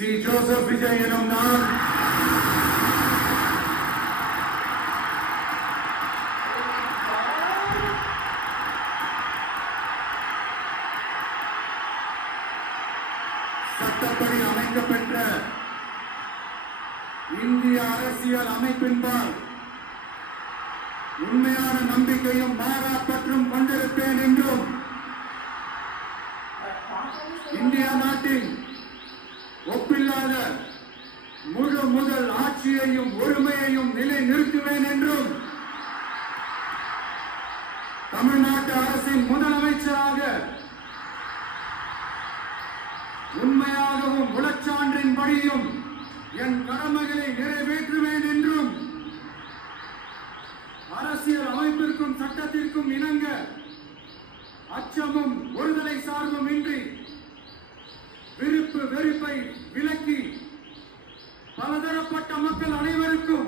C. Joseph Vijay எனும் நான் சட்டப்படி அமைக்கப்பெற்ற இந்திய அரசியல் அமைப்பின்பால் உண்மையான நம்பிக்கையும் மாறாப்பற்றும் கொண்டிருப்பேன் என்றும் இந்திய நாட்டின் ஒப்பில்லாத முழு முதல் ஆட்சியையும் ஒருமையையும் நிலை நிறுத்துவேன் என்றும் தமிழ்நாட்டு அரசின் முதலமைச்சராக உண்மையாகவும் உளச்சான்றின்படியும் என் கடமைகளை நிறைவேற்றுவேன் என்றும் அரசியல் அமைப்பிற்கும் சட்டத்திற்கும் இணங்க அச்சமும் ஒருதலை சார்பும் இன்றி விருப்பு வெறுப்பை விலக்கி பலதரப்பட்ட மக்கள் அனைவருக்கும்